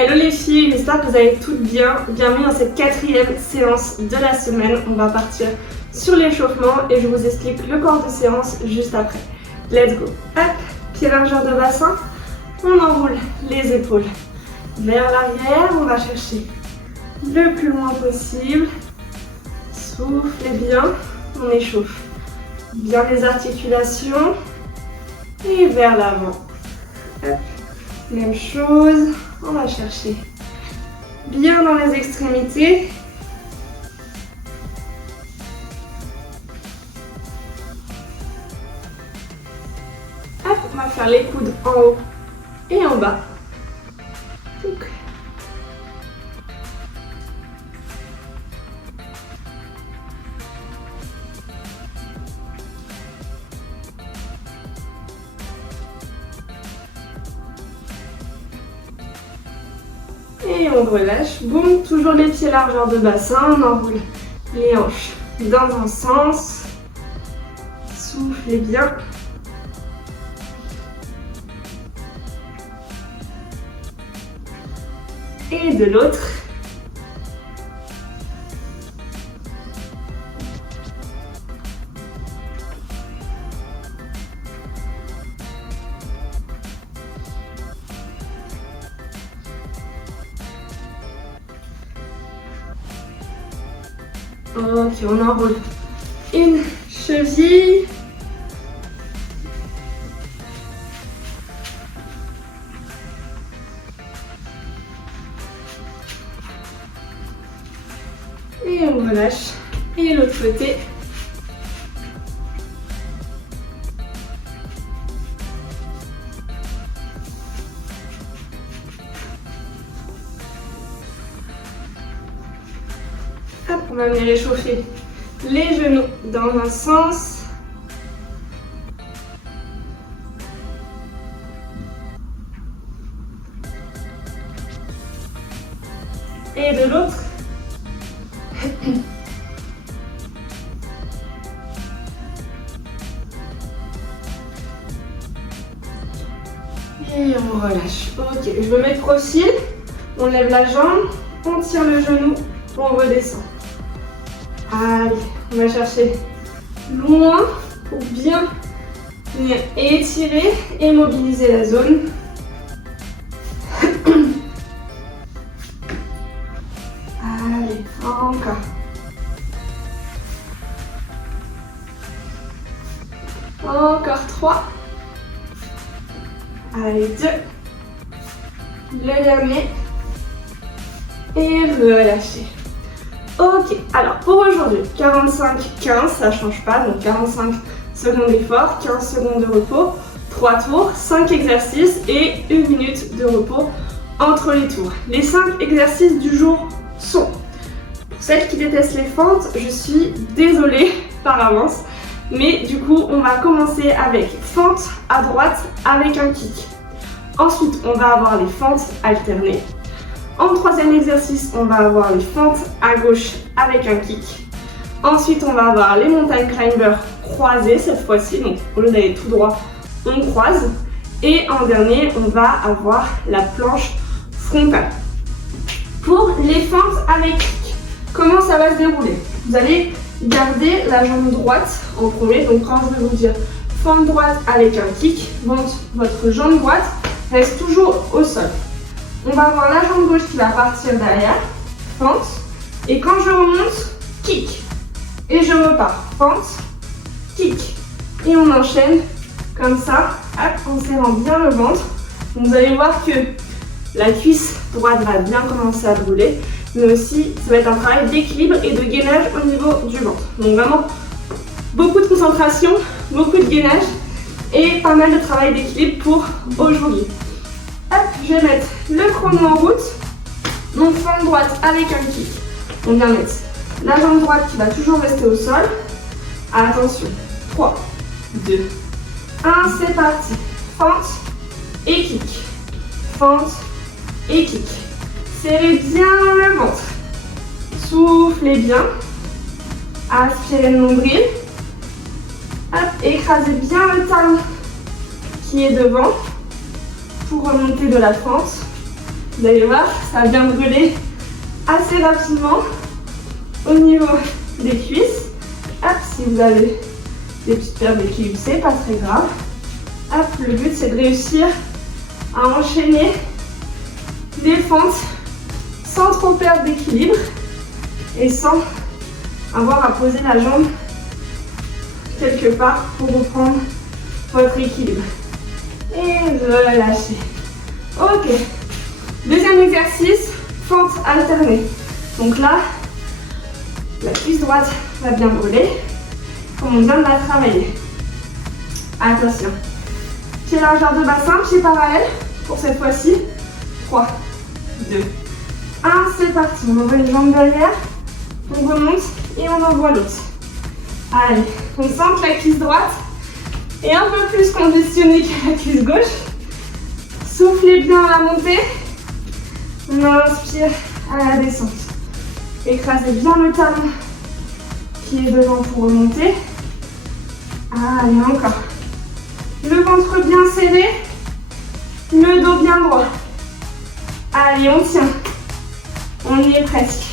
Hello les filles, j'espère que vous allez toutes bien. Bienvenue dans cette 4e séance de la semaine. On va partir sur l'échauffement et je vous explique le corps de séance juste après. Let's go. Hop, pied largeur de bassin. On enroule les épaules vers l'arrière. On va chercher le plus loin possible. Soufflez bien. On échauffe bien les articulations et vers l'avant. Même chose, on va chercher bien dans les extrémités. Hop, on va faire les coudes en haut et en bas. Et on relâche, boum, toujours les pieds largeur de bassin, on enroule les hanches dans un sens, soufflez bien. Et de l'autre. Ok, on enroule une cheville. Et on relâche. Et l'autre côté. Hop, on va venir réchauffer les genoux dans un sens. Et de l'autre. Et on relâche. Ok, je me mets de profil. On lève la jambe, on tire le genou, on redescend. Allez, on va chercher loin pour bien venir étirer et mobiliser la zone. Allez, encore. Encore 3. Allez, 2. Le dernier. Et relâchez. Ok, alors pour aujourd'hui, 45-15, ça change pas, donc 45 secondes d'effort, 15 secondes de repos, 3 tours, 5 exercices et 1 minute de repos entre les tours. Les 5 exercices du jour sont, pour celles qui détestent les fentes, je suis désolée par avance, mais du coup on va commencer avec fente à droite avec un kick. Ensuite on va avoir les fentes alternées. En 3e exercice, on va avoir les fentes à gauche avec un kick. Ensuite, on va avoir les mountain climbers croisés cette fois-ci. Donc, au lieu d'aller tout droit, on croise. Et en dernier, on va avoir la planche frontale. Pour les fentes avec kick, comment ça va se dérouler? Vous allez garder la jambe droite en premier. Donc, quand je vais vous dire fente droite avec un kick, votre jambe droite reste toujours au sol. On va avoir la jambe gauche qui va partir derrière, fente, et quand je remonte, kick, et je repars, fente, kick, et on enchaîne comme ça, hop, en serrant bien le ventre. Donc vous allez voir que la cuisse droite va bien commencer à brûler, mais aussi ça va être un travail d'équilibre et de gainage au niveau du ventre. Donc vraiment, beaucoup de concentration, beaucoup de gainage, et pas mal de travail d'équilibre pour aujourd'hui. Hop, je vais mettre le chrono en route. Donc fente droite avec un kick. On vient mettre la jambe droite qui va toujours rester au sol. Attention. 3, 2, 1, c'est parti. Fente et kick. Fente et kick. Serrez bien le ventre. Soufflez bien. Aspirez le nombril. Hop, écrasez bien le talon qui est devant pour remonter de la fente Vous allez voir, ça va bien brûler assez rapidement au niveau des cuisses. Hop, si vous avez des petites pertes d'équilibre, c'est pas très grave. Hop, le but c'est de réussir à enchaîner les fentes sans trop perdre d'équilibre et sans avoir à poser la jambe quelque part pour reprendre votre équilibre. Et relâchez. Ok. Deuxième exercice, fente alternée. Donc là, la cuisse droite va bien brûler, comme on vient de la travailler. Attention. Pied largeur de bassin, pied parallèle. Pour cette fois-ci, 3, 2, 1, c'est parti. On envoie une jambe derrière, on remonte et on envoie l'autre. Allez, on sent que la cuisse droite est un peu plus conditionnée que la cuisse gauche. Soufflez bien à la montée. On inspire à la descente. Écrasez bien le talon qui est devant pour remonter. Allez, encore. Le ventre bien serré, le dos bien droit. Allez, on tient. On y est presque.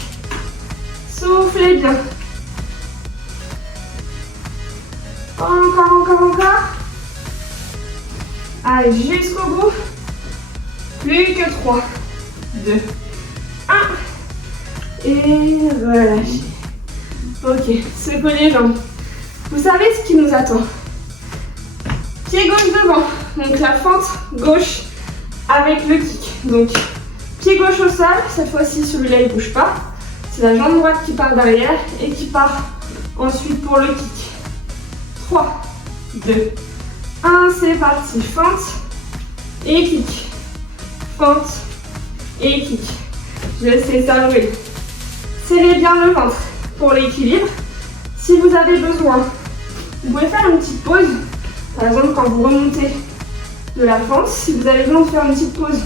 Soufflez bien. Encore. Allez, jusqu'au bout. Plus que 3, 2, 1. Et relâchez. Ok, secouez les jambes. Vous savez ce qui nous attend. Pied gauche devant. Donc la fente gauche avec le kick. Donc pied gauche au sol. Cette fois-ci, celui-là, il ne bouge pas. C'est la jambe droite qui part derrière et qui part ensuite pour le kick. 3, 2, 1, c'est parti. Fente et kick. Fente et kick. Je sais ça brûle. Serrez bien le ventre pour l'équilibre. Si vous avez besoin, vous pouvez faire une petite pause. Par exemple, quand vous remontez de la fente, si vous avez besoin de faire une petite pause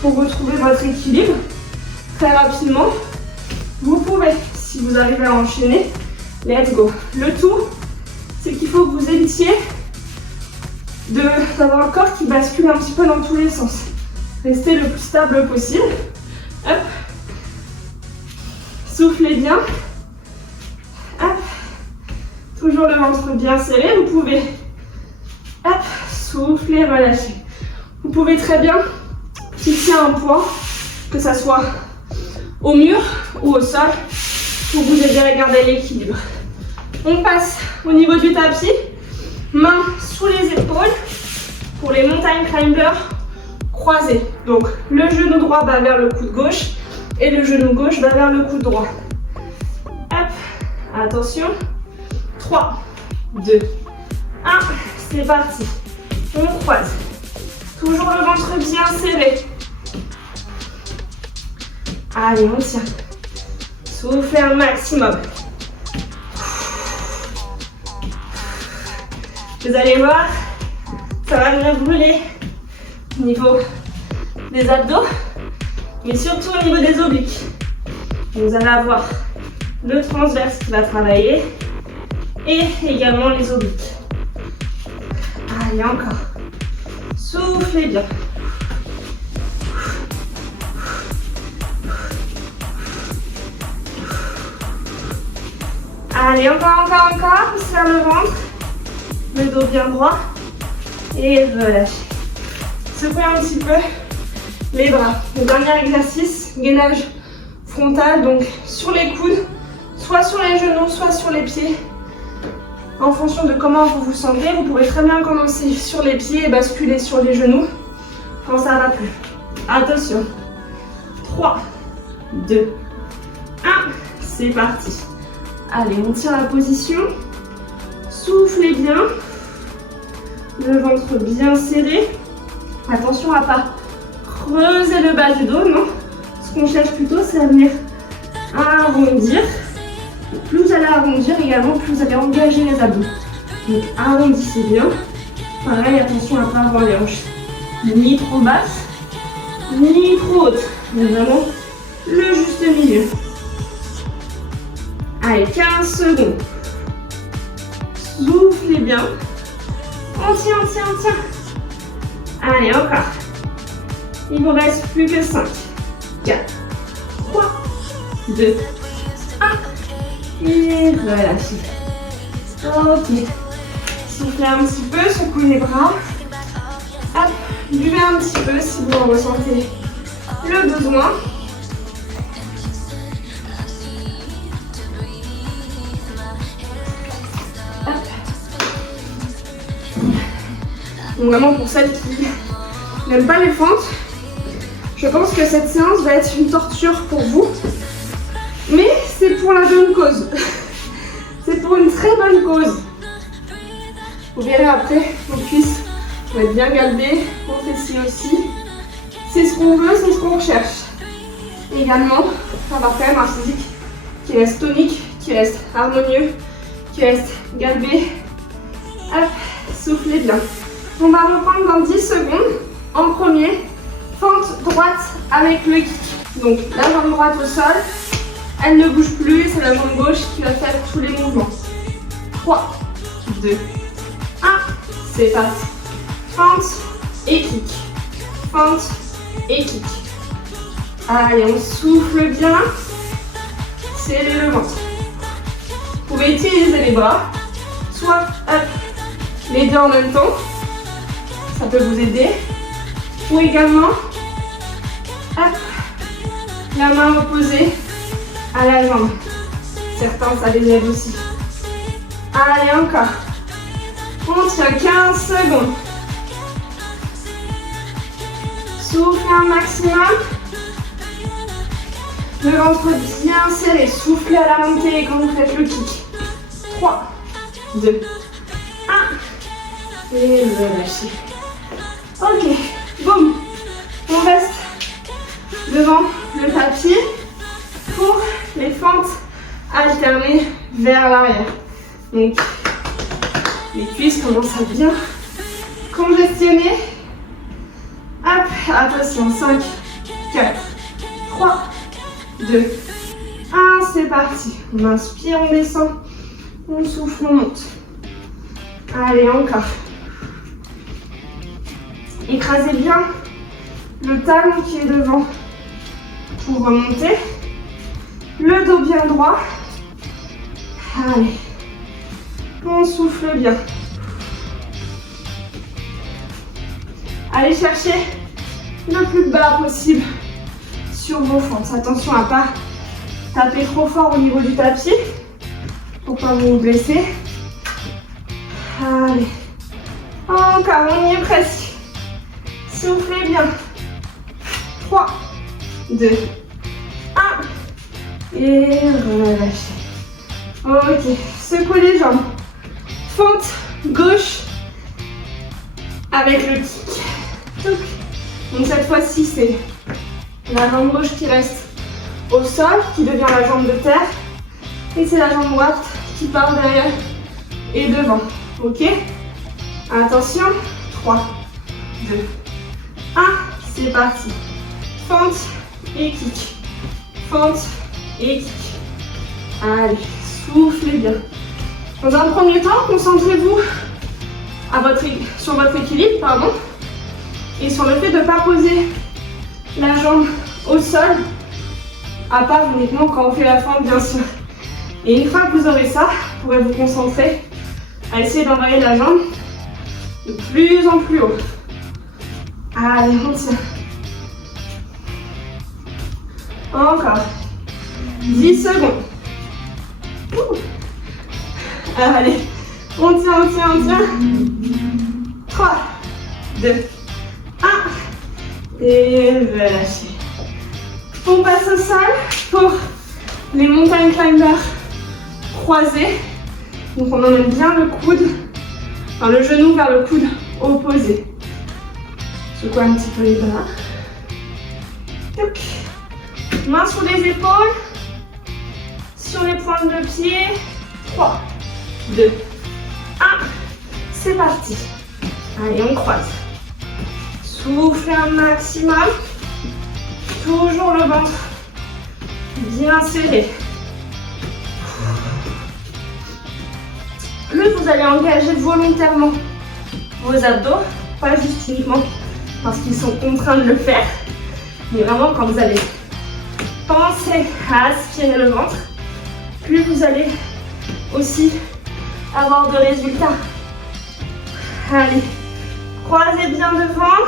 pour retrouver votre équilibre, très rapidement, vous pouvez. Si vous arrivez à enchaîner, let's go. Le tout, c'est qu'il faut que vous évitiez d'avoir le corps qui bascule un petit peu dans tous les sens. Restez le plus stable possible. Hop. Soufflez bien. Hop. Toujours le ventre bien serré. Vous pouvez hop, souffler, relâcher. Vous pouvez très bien fixer un point, que ça soit au mur ou au sol, pour vous aider à garder l'équilibre. On passe au niveau du tapis, mains sous les épaules pour les mountain climbers croisés. Donc le genou droit va vers le coude gauche et le genou gauche va vers le coude droit. Hop, attention. 3, 2, 1, c'est parti. On croise. Toujours le ventre bien serré. Allez, on tient. Soufflez un maximum. Vous allez voir, ça va venir brûler au niveau des abdos, mais surtout au niveau des obliques. Vous allez avoir le transverse qui va travailler et également les obliques. Allez, encore. Soufflez bien. Allez, encore. On serre le ventre. Le dos bien droit. Et relâchez. Secouez un petit peu les bras. Le dernier exercice, gainage frontal. Donc sur les coudes, soit sur les genoux, soit sur les pieds. En fonction de comment vous vous sentez, vous pouvez très bien commencer sur les pieds et basculer sur les genoux quand ça va plus. Attention. 3, 2, 1, c'est parti. Allez, on tient la position. Soufflez bien. Le ventre bien serré. Attention à ne pas creuser le bas du dos, non. Ce qu'on cherche plutôt, c'est à venir arrondir. Plus vous allez arrondir également, plus vous allez engager les abdos. Donc arrondissez bien. Pareil, attention à ne pas avoir les hanches ni trop basses, ni trop hautes. Mais vraiment le juste milieu. Allez, 15 secondes. Soufflez bien. On tient. Allez, encore. Il vous reste plus que 5, 4, 3, 2, 1. Et relâchez. Ok. Soufflez un petit peu, secouez les bras. Hop, buvez un petit peu si vous en ressentez le besoin. Hop. Donc vraiment pour celles qui n'aiment pas les fentes, je pense que cette séance va être une torture pour vous. Mais c'est pour la bonne cause. C'est pour une très bonne cause. Vous verrez après, vos cuisses vont être bien galbées, vos fessiers aussi. C'est ce qu'on veut, c'est ce qu'on recherche. Et également, avoir quand même un physique qui reste tonique, qui reste harmonieux, qui reste galbé. Hop, soufflez bien. On va reprendre dans 10 secondes. En premier, fente droite avec le kick. Donc la jambe droite au sol, elle ne bouge plus, c'est la jambe gauche qui va faire tous les mouvements. 3, 2, 1, c'est parti. Fente et kick. Fente et kick. Allez, on souffle bien. Serrez le ventre. Vous pouvez utiliser les bras, soit hop, les deux en même temps. Ça peut vous aider. Ou également, hop, la main opposée à la jambe. Certains, ça les aide aussi. Allez, encore. On tient 15 secondes. Soufflez un maximum. Le ventre bien serré. Soufflez à la montée quand vous faites le kick. 3, 2, 1. Et relâchez. Ok, boum. On reste devant le tapis pour les fentes alternées vers l'arrière. Donc, les cuisses commencent à bien congestionner. Hop, attention, 5, 4, 3, 2, 1, c'est parti. On inspire, on descend, on souffle, on monte. Allez, encore. Écrasez bien le talon qui est devant pour remonter. Le dos bien droit. Allez. On souffle bien. Allez chercher le plus bas possible sur vos fentes. Attention à ne pas taper trop fort au niveau du tapis pour ne pas vous blesser. Allez. Encore, on y est presque. Soufflez bien. 3, 2, 1. Et relâchez. Ok, secouez les jambes. Fente gauche avec le kick. Donc cette fois-ci, c'est la jambe gauche qui reste au sol, qui devient la jambe de terre. Et c'est la jambe droite qui part derrière et devant. Ok? Attention. 3, 2, 1. C'est parti. Fente et kick. Fente et kick. Allez, soufflez bien. Dans un premier temps, concentrez-vous sur votre équilibre, et sur le fait de ne pas poser la jambe au sol, à part uniquement quand on fait la fente, bien sûr. Et une fois que vous aurez ça, vous pourrez vous concentrer à essayer d'envoyer la jambe de plus en plus haut. Allez, on tient. Encore. 10 secondes. Allez, on tient, on tient, on tient. 3, 2, 1. Et relâchez. On passe au sol pour les mountain climbers croisés. Donc on emmène bien le coude, enfin le genou vers le coude opposé. Secouez un petit peu les bras. Toc. Mains sous les épaules, sur les pointes de pied. 3, 2, 1. C'est parti. Allez, on croise. Soufflez un maximum. Toujours le ventre bien serré. Plus vous allez engager volontairement vos abdos, pas juste uniquement parce qu'ils sont contraints de le faire. Mais vraiment, quand vous allez penser à aspirer le ventre, plus vous allez aussi avoir de résultats. Allez, croisez bien devant.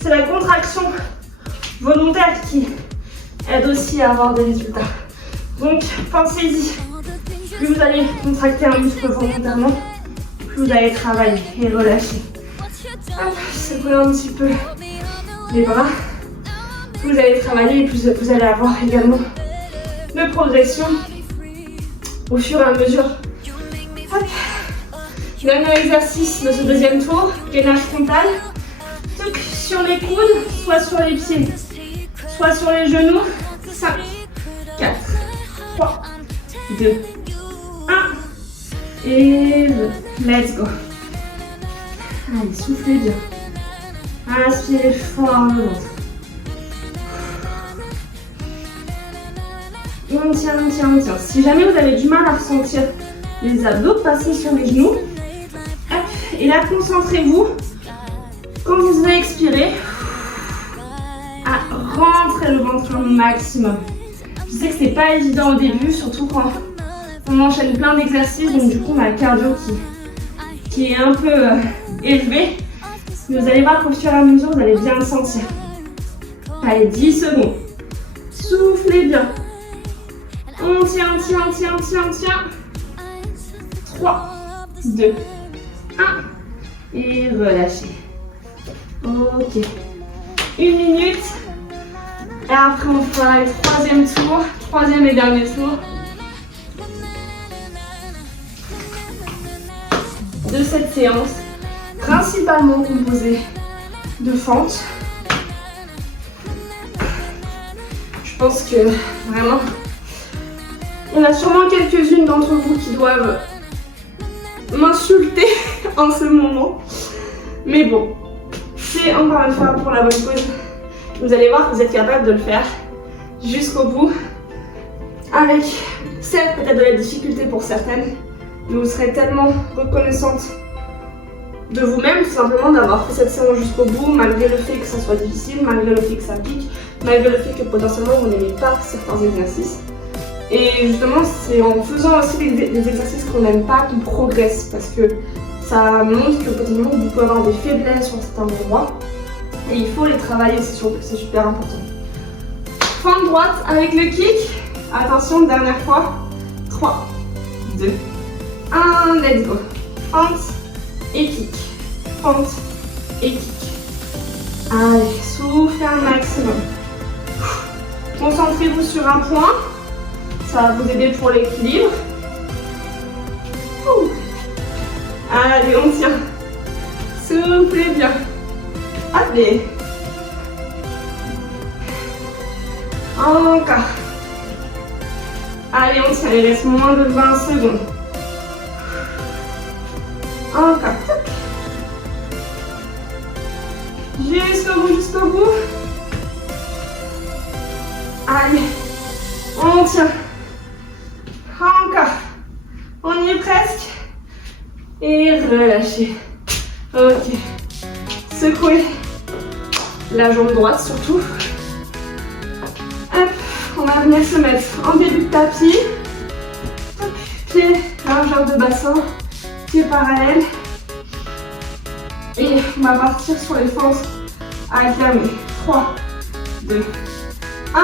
C'est la contraction volontaire qui aide aussi à avoir des résultats. Donc, pensez-y. Plus vous allez contracter un muscle volontairement, plus vous allez travailler et relâcher. Hop, secouez un petit peu les bras. Plus vous allez travailler et plus vous allez avoir également de progression au fur et à mesure. Hop. Dernier exercice de ce deuxième tour, gainage frontal. Sur les coudes, soit sur les pieds, soit sur les genoux. 5, 4, 3, 2, 1. Et let's go. Allez, soufflez bien. Inspirez fort le ventre. On tient, on tient, on tient. Si jamais vous avez du mal à ressentir les abdos, passez sur les genoux. Hop. Et là, concentrez-vous, quand vous allez expirer, à rentrer le ventre au maximum. Je sais que c'est pas évident au début, surtout quand on enchaîne plein d'exercices, donc du coup on a le cardio qui est un peu élevé. Mais vous allez voir qu'au fur et à mesure, vous allez bien le sentir. Allez, 10 secondes. Soufflez bien. On tient, on tient, on tient, on tient, on tient. 3, 2, 1. Et relâchez. Ok. 1 minute. Et après, on fera le troisième tour. Troisième et dernier tour. De cette séance. Principalement composée de fentes. Je pense que vraiment, il y en a sûrement quelques-unes d'entre vous qui doivent m'insulter en ce moment. Mais bon, c'est encore une fois pour la bonne cause. Vous allez voir que vous êtes capable de le faire jusqu'au bout. Avec certes peut-être de la difficulté pour certaines, mais vous serez tellement reconnaissante de vous-même, tout simplement, d'avoir fait cette séance jusqu'au bout, malgré le fait que ça soit difficile, malgré le fait que ça pique, malgré le fait que potentiellement vous n'aimez pas certains exercices. Et justement, c'est en faisant aussi des exercices qu'on n'aime pas qu'on progresse, parce que ça montre que potentiellement vous pouvez avoir des faiblesses sur certains endroits, et il faut les travailler, c'est super important. Fente droite avec le kick. Attention, dernière fois. 3, 2, 1, let's go. Fente et kick. Fente et kick. Allez, soufflez un maximum. Concentrez-vous sur un point. Ça va vous aider pour l'équilibre. Allez, on tient. Soufflez bien. Allez. Encore. Allez, on tient. Il reste moins de 20 secondes. Encore. Jusqu'au bout, jusqu'au bout. Allez. On tient. Encore. On y est presque. Et relâchez. Ok. Secouez la jambe droite surtout. Hop. On va venir se mettre en début de tapis. Hop. Pied, largeur de bassin. Pied parallèle. Et on va partir sur les fentes alternés. 3, 2, 1.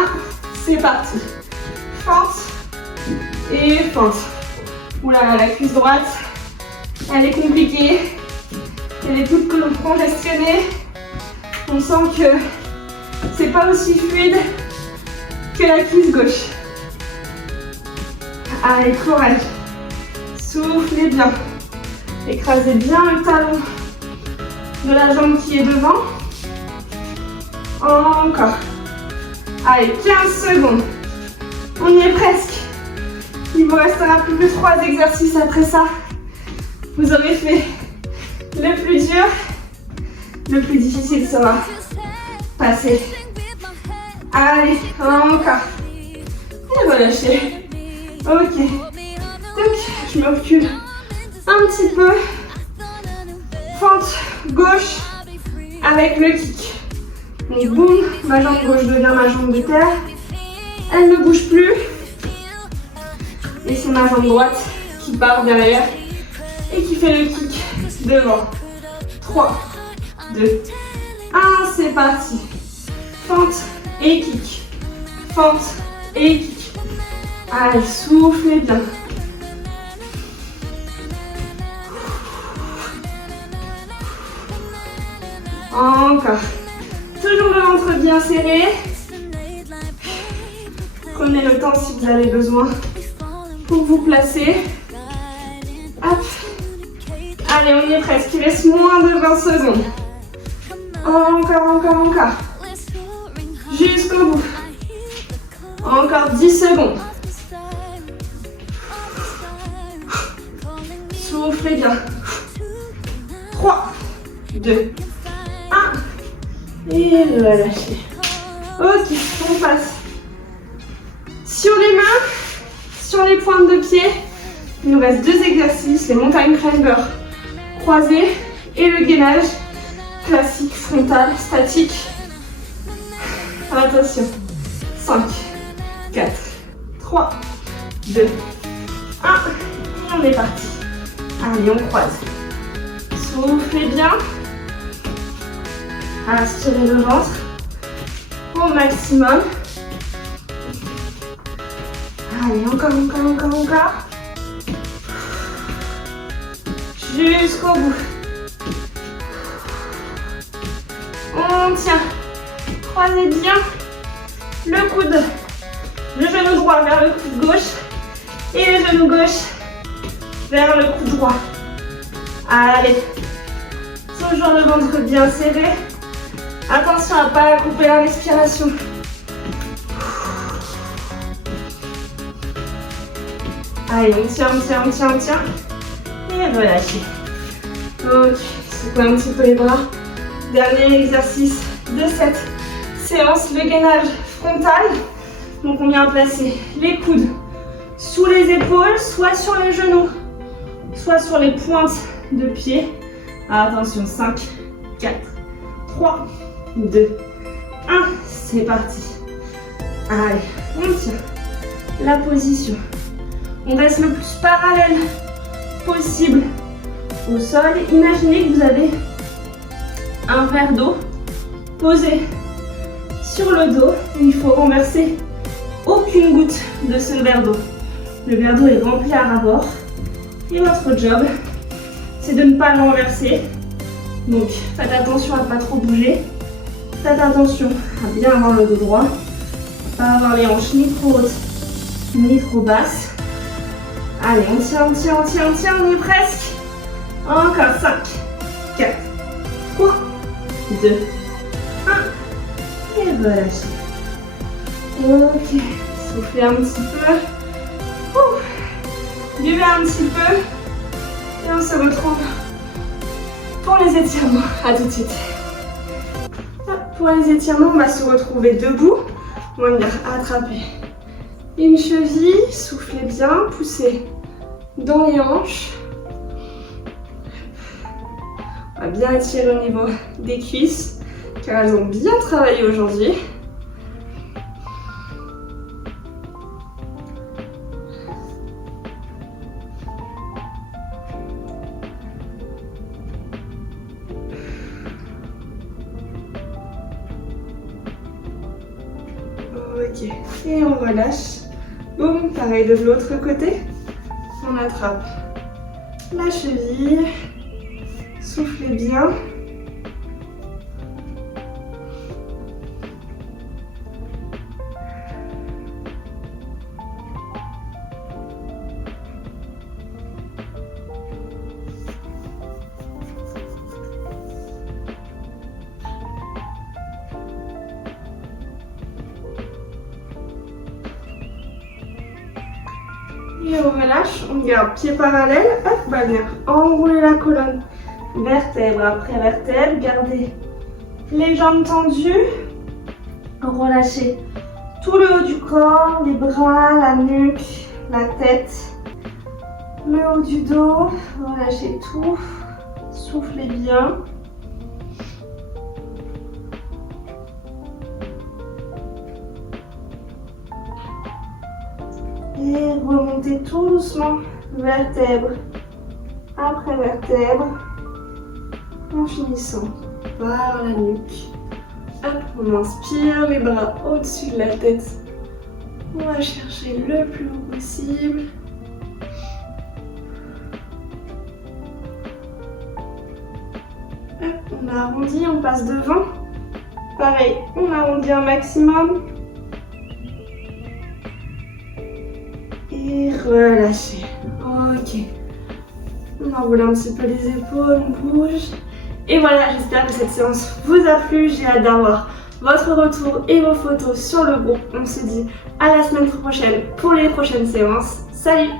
C'est parti. Fente et fente. Oula, la cuisse droite, elle est compliquée. Elle est toute congestionnée. On sent que c'est pas aussi fluide que la cuisse gauche. Allez, courage. Soufflez bien. Écrasez bien le talon de la jambe qui est devant. Encore. Allez, 15 secondes. On y est presque. Il vous restera plus que 3 exercices après ça. Vous aurez fait le plus dur. Le plus difficile sera passé. Allez, encore. Et relâchez. Ok. Donc, je me recule un petit peu. Fente gauche avec le kick. Donc boum, ma jambe gauche devient ma jambe de terre. Elle ne bouge plus. Et c'est ma jambe droite qui part derrière et qui fait le kick devant. 3, 2, 1, c'est parti. Fente et kick. Fente et kick. Allez, soufflez bien. Encore. Toujours le ventre bien serré. Prenez le temps si vous avez besoin pour vous placer. Hop. Allez, on y est presque. Il reste moins de 20 secondes. Encore. Jusqu'au bout. Encore 10 secondes. Soufflez bien. 3, 2, 1. Et relâchez. Ok, on passe. Sur les mains, sur les pointes de pied, il nous reste 2 exercices, les mountain climbers croisés et le gainage classique frontal statique. Attention. 5, 4, 3, 2, 1. Et on est parti. Allez, on croise. Soufflez bien. Inspirez le ventre au maximum. Allez, encore. Jusqu'au bout. On tient. Croisez bien le coude. Le genou droit vers le coude gauche. Et le genou gauche vers le coude droit. Allez. Toujours le ventre bien serré. Attention à ne pas couper la respiration. Allez, on tient. Et relâchez. Ok, secouez un petit peu les bras. Dernier exercice de cette séance, le gainage frontal. Donc on vient placer les coudes sous les épaules, soit sur les genoux, soit sur les pointes de pied. Attention, 5, 4, 3, 2, 1. C'est parti. Allez, on tient la position. On reste le plus parallèle possible au sol. Imaginez que vous avez un verre d'eau posé sur le dos. Il faut renverser aucune goutte de ce verre d'eau. Le verre d'eau est rempli à ras-bord. Et votre job, c'est de ne pas le renverser. Donc faites attention à ne pas trop bouger. Faites attention à bien avoir le dos droit. Pas avoir les hanches ni trop hautes ni trop basses. Allez, on tient, on y est presque. Encore 5, 4, 3, 2, 1. Et relâchez. Ok, soufflez un petit peu. Buvez un petit peu. Et on se retrouve pour les étirements. A tout de suite. Pour les étirements, on va se retrouver debout. On va venir attraper une cheville, soufflez bien, poussez dans les hanches. On va bien étirer au niveau des cuisses, car elles ont bien travaillé aujourd'hui. Ok, et on relâche. Boum, pareil de l'autre côté. On attrape la cheville. Soufflez bien. Et on relâche, on garde pied parallèle, hop, on va venir enrouler la colonne, vertèbre après vertèbre, gardez les jambes tendues, relâchez tout le haut du corps, les bras, la nuque, la tête, le haut du dos, relâchez tout, soufflez bien. Et remontez tout doucement, vertèbre après vertèbre, en finissant par la nuque. Hop, on inspire, les bras au-dessus de la tête. On va chercher le plus haut possible. Hop, on arrondit, on passe devant. Pareil, on arrondit un maximum. Et relâchez. Ok. On enroule un petit peu les épaules, on bouge. Et voilà, j'espère que cette séance vous a plu. J'ai hâte d'avoir votre retour et vos photos sur le groupe. On se dit à la semaine prochaine pour les prochaines séances. Salut!